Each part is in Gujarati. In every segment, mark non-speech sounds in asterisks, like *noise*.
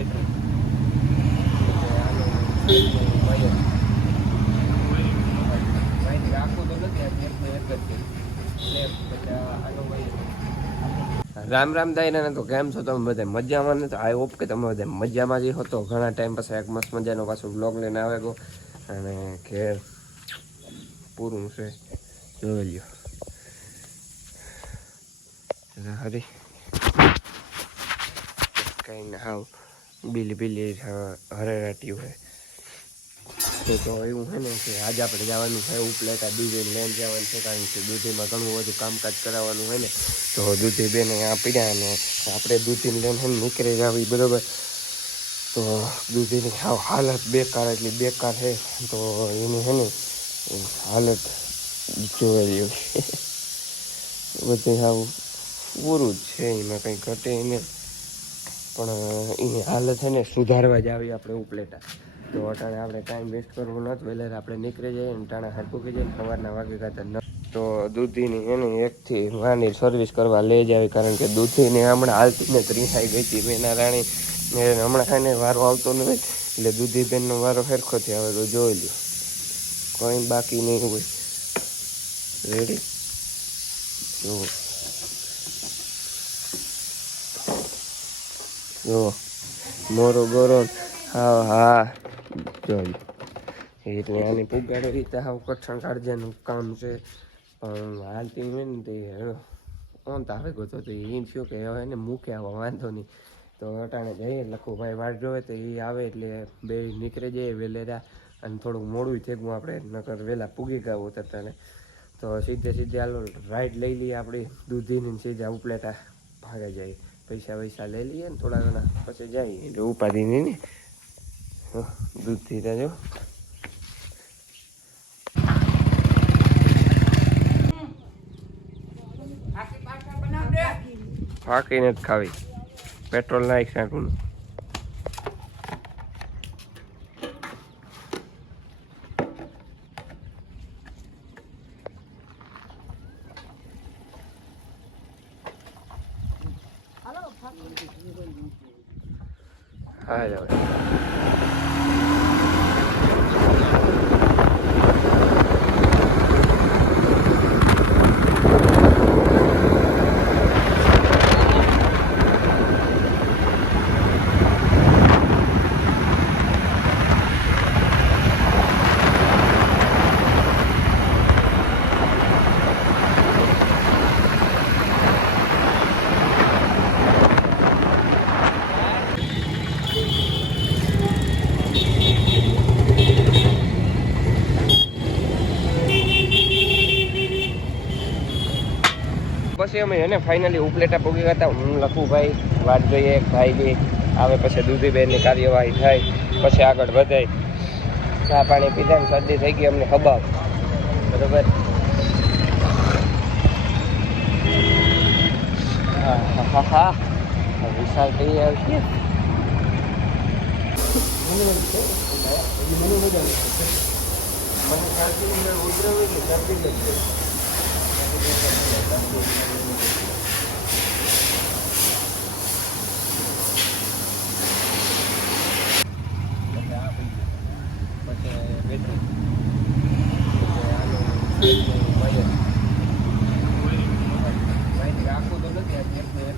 રામ રામ દાયરા તો કેમ છો? તમે બધા મજામાં ને? તો આઈ હોપ કે તમે બધા મજામાં જ તો ઘણા ટાઈમ પછી એક મસ્ત મજાનો પાછો બ્લોગ લઈને આવે ગો. અને ઘેર પૂરું છે. જોઈ લ્યો. હરી કઈ ના હાવ બિલી બિલી હરેરાટી હોય. તો તો એવું છે ને કે આજે આપણે જવાનું છે ઉપલેટા દૂધી લઈને જવાનું છે, કારણ કે દૂધીમાં ઘણું બધું કામકાજ કરાવવાનું હોય ને. તો દૂધી બેને અહીંયા પીડ્યા અને આપણે દૂધીને લઈને નીકળી જાવી, બરાબર? તો દૂધીની હાલત બેકાર, એટલી બેકાર છે તો એની છે ને હાલત રહ્યું છે *laughs* બધું આવું પૂરું જ છે, એમાં કંઈ ઘટે નહીં. પણ એની હાલત છે ને સુધારવા જ આવી આપણે ઉપલેટા. તો અટાણે આપણે ટાઈમ વેસ્ટ કરવો નથી વહેલા આપણે નીકળી જઈએ ને ટાણા હરકું કહી જાય સવારના વાગે ખાતર ન તો દૂધીની એને એકથી વાની સર્વિસ કરવા લઈ જાવી કારણ કે દૂધીને હમણાં હાલતી ને ત્રીસાઈ ગઈ હતી. મેના રાણી ને હમણાં ખાઈને વારો આવતો નથી એટલે દૂધી બેનનો વારો ફેરખો થયો. હવે તો જોઈ લ્યો. કોઈ બાકી નહીં હોય. રેડી જો જો મોરો ગોરો. હા હા. જોઈ એટલે આની પુગાડો રીતે હાવ કઠણ કાળજાનું કામ છે. પણ હાલતી હોય ને તે ઓન તો આવે ગયો તો એમ થયો કે હવે એને મૂકે આવો, વાંધો નહીં. તો અટાણે જઈએ લખુભાઈ વાટ જોવે તો એ આવે એટલે બે નીકળી જઈએ વેલેરા અને થોડુંક મોડું થેગું આપણે નકર વહેલા પૂગી ગયા ઉતરતાને તો સીધે સીધે હાલો, રાઈડ લઈ લઈએ આપણી દૂધીની સીધા ઉપલેટા ભાગે જાય પૈસા વૈસા લઈ લઈએ ને થોડા ઘણા પછી જઈએ. એટલે ઉપાધિ નહીં ને? દૂધ દૂધથી તો જો ફાંકી નથી ખાવી. પેટ્રોલ નાખ નાખું હા જાવ પછી અમે એને ફાઇનલી ઉપલેટા પૂગી ગયા હતા. હું લખું ભાઈ વાત જોઈએ ભાઈની આવે પછી દૂધીબેનની કાર્યવાહી થાય, પછી આગળ વધે. ચા પાણી પીધા શરદી થઈ ગઈ, અમને હબાવ બરોબર? હા હા વિશાલ થઈ આવશે? મને આખું તો નથી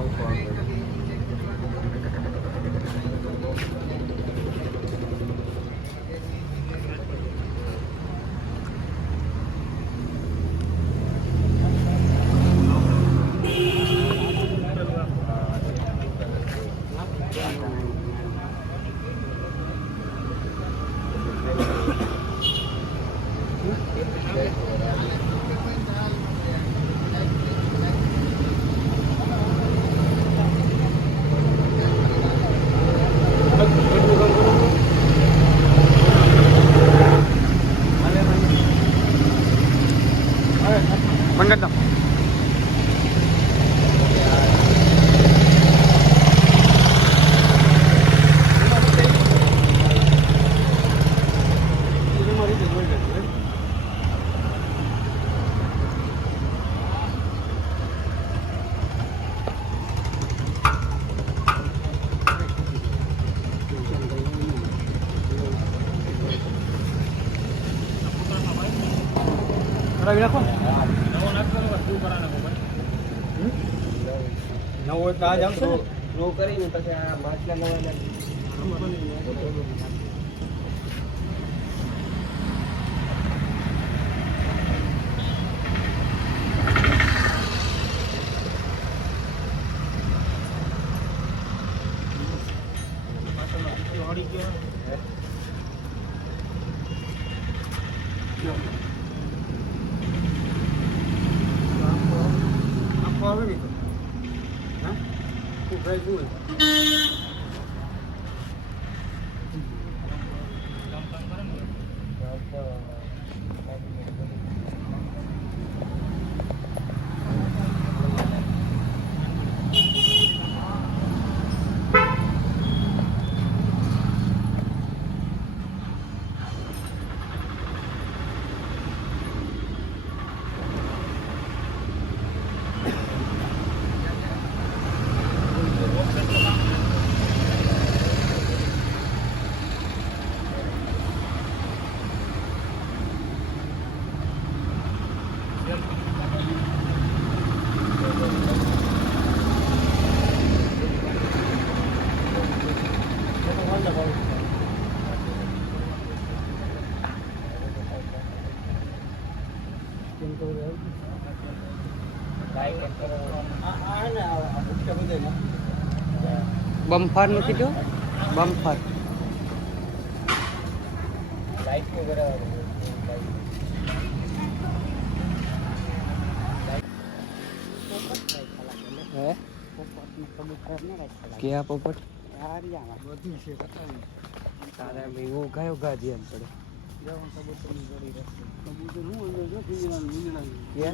Opo. કરાવી નાખો ને નવો તો આજ આવશે કરીને પછી આ માછલા નવા આખો આવે ને હા શું પ્રાઇસ શું હોય કામ કામ કરે ને આ આ હે ને આ ભૂખ્યા બધાયમાં. બમ્ફરનું કીધું? બમ્ફર. ક્યાં પોપટ? તારે ભાઈ કયો ગાજી એમ પડે? હું જો